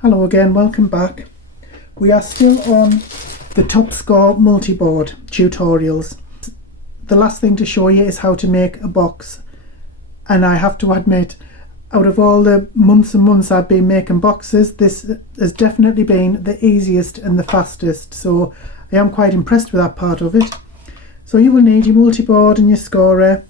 Hello again, welcome back. We are still on the Top Score Multiboard tutorials. The last thing to show you is how to make a box, and I have to admit, out of all the months and months I've been making boxes, this has definitely been the easiest and the fastest, so I am quite impressed with that part of it. So you will need your multiboard and your scorer.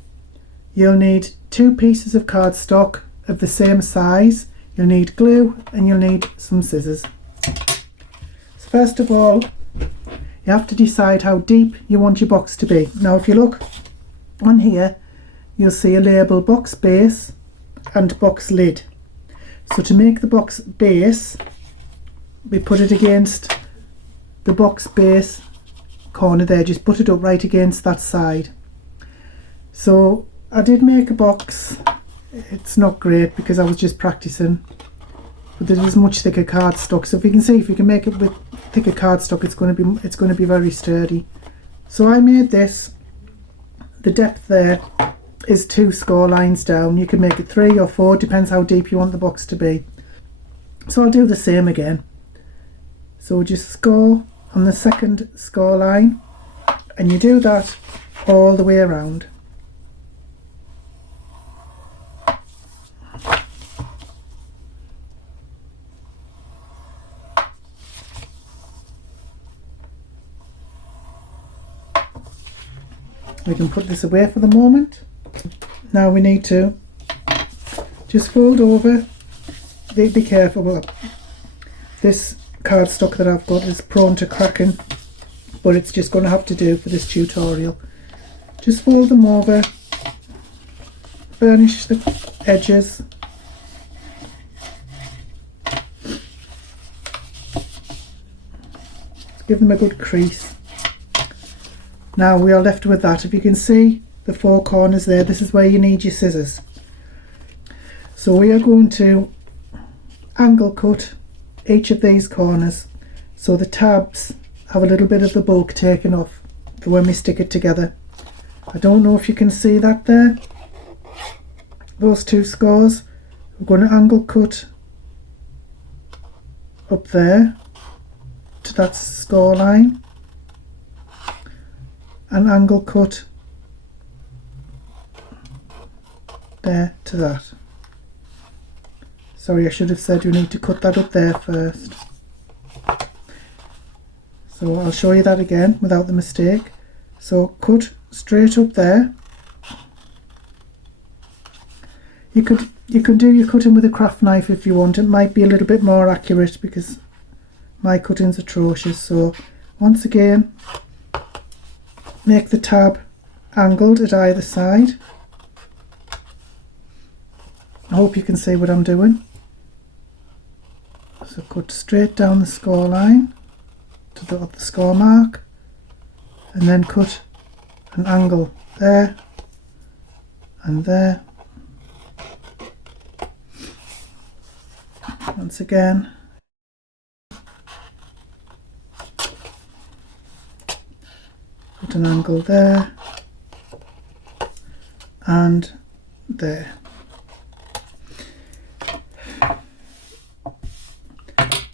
You'll need 2 pieces of cardstock of the same size. You'll need glue and you'll need some scissors. So first of all, you have to decide how deep you want your box to be. Now if you look on here, you'll see a label box base and box lid. So to make the box base, we put it against the box base corner there, just put it up right against that side. So I did make a box. It's not great because I was just practicing, but there is much thicker cardstock, so if you can see, if you can make it with thicker cardstock, it's going to be very sturdy. So I made this. The depth there is 2 score lines down. You can make it 3 or 4, depends how deep you want the box to be. So I'll do the same again. So just score on the second score line, and you do that all the way around. We can put this away for the moment. Now we need to just fold over. Be careful. This cardstock that I've got is prone to cracking, but it's just going to have to do for this tutorial. Just fold them over, burnish the edges, give them a good crease. Now we are left with that. If you can see the 4 corners there, this is where you need your scissors. So we are going to angle cut each of these corners so the tabs have a little bit of the bulk taken off for when we stick it together. I don't know if you can see that there, those 2 scores. We're going to angle cut up there to that score line, and angle cut there to that. Sorry, I should have said you need to cut that up there first. So I'll show you that again without the mistake. So cut straight up there. You could do your cutting with a craft knife if you want. It might be a little bit more accurate because my cutting's atrocious. So once again, make the tab angled at either side. I hope you can see what I'm doing. So cut straight down the score line to the score mark, and then cut an angle there and there. Once again, put an angle there and there.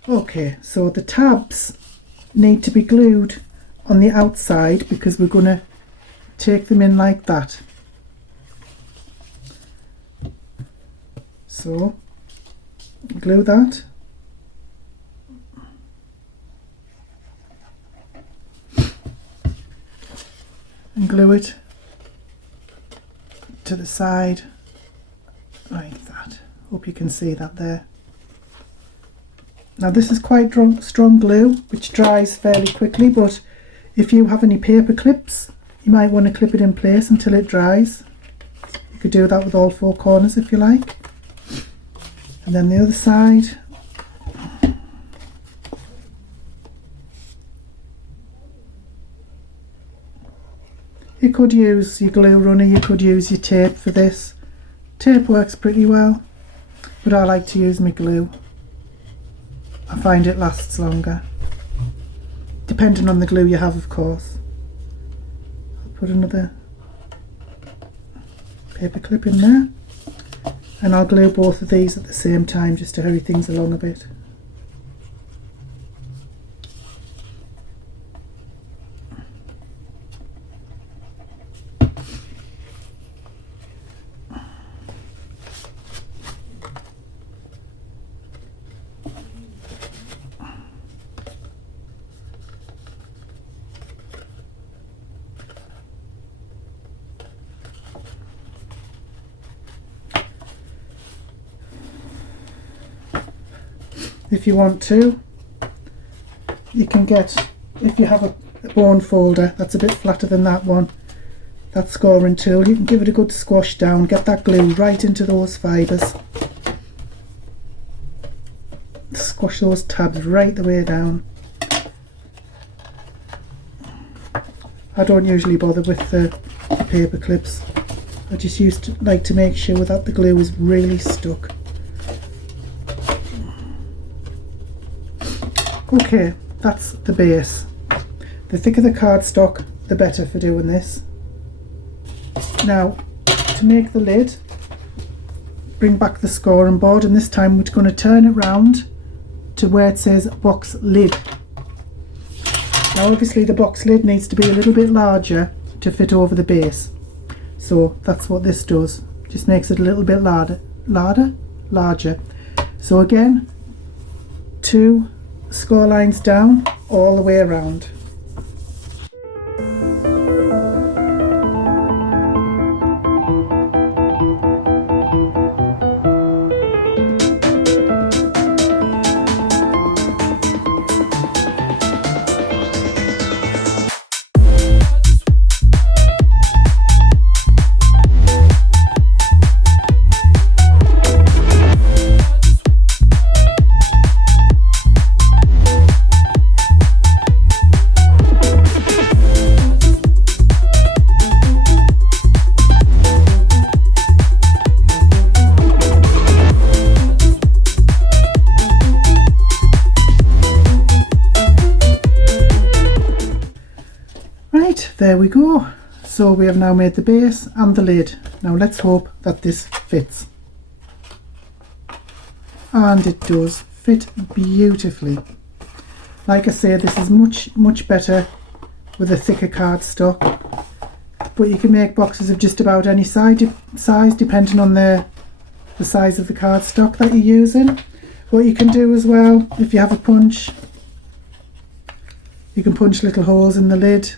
Okay, so the tabs need to be glued on the outside because we're going to take them in like that. So glue that. And glue it to the side like that. Hope you can see that there. Now this is quite strong glue which dries fairly quickly, but if you have any paper clips you might want to clip it in place until it dries. You could do that with all 4 corners if you like. And then the other side. You could use your glue runner, you could use your tape for this. Tape works pretty well, but I like to use my glue. I find it lasts longer, depending on the glue you have, of course. I'll put another paper clip in there, and I'll glue both of these at the same time just to hurry things along a bit. if you want to. You can get, if you have a bone folder that's a bit flatter than that one, that scoring tool, you can give it a good squash down, get that glue right into those fibres. Squash those tabs right the way down. I don't usually bother with the paper clips. I just like to make sure that the glue is really stuck. Okay, that's the base. The thicker the cardstock, the better for doing this. Now, to make the lid, bring back the scoring board, and this time we're going to turn it round to where it says box lid. Now obviously the box lid needs to be a little bit larger to fit over the base. So that's what this does. Just makes it a little bit larger. So again, 2 score lines down all the way around. There we go. So we have now made the base and the lid. Now let's hope that this fits. And it does fit beautifully. Like I say, this is much better with a thicker cardstock. But you can make boxes of just about any size depending on the size of the cardstock that you're using. What you can do as well, if you have a punch, you can punch little holes in the lid.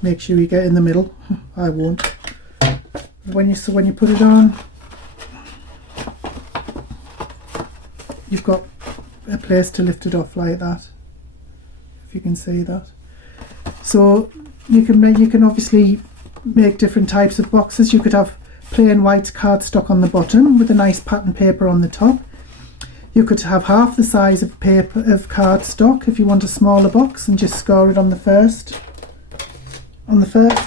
Make sure you get in the middle. I won't. When you put it on, you've got a place to lift it off like that. If you can see that. So you can obviously make different types of boxes. You could have plain white cardstock on the bottom with a nice pattern paper on the top. You could have half the size of cardstock if you want a smaller box and just score it on the first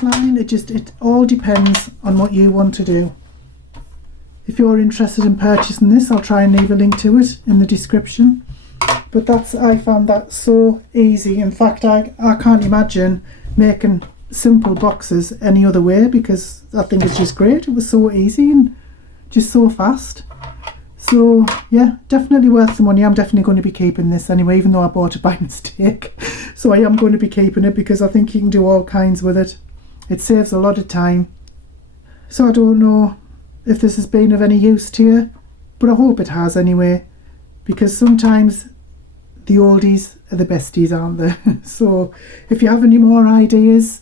line. It all depends on what you want to do. If you're interested in purchasing this, I'll try and leave a link to it in the description. But I found that so easy. In fact, I can't imagine making simple boxes any other way, because I think it's just great. It was so easy and just so fast. So yeah, definitely worth the money. I'm definitely going to be keeping this anyway, even though I bought it by mistake. So I am going to be keeping it because I think you can do all kinds with it. It saves a lot of time. So I don't know if this has been of any use to you, but I hope it has anyway, because sometimes the oldies are the besties, aren't they? So if you have any more ideas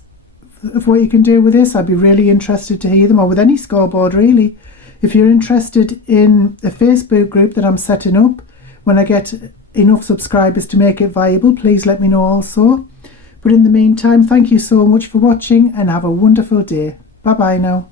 of what you can do with this, I'd be really interested to hear them, or with any scoreboard really. If you're interested in a Facebook group that I'm setting up, when I get enough subscribers to make it viable, please let me know also. But in the meantime, thank you so much for watching and have a wonderful day. Bye bye now.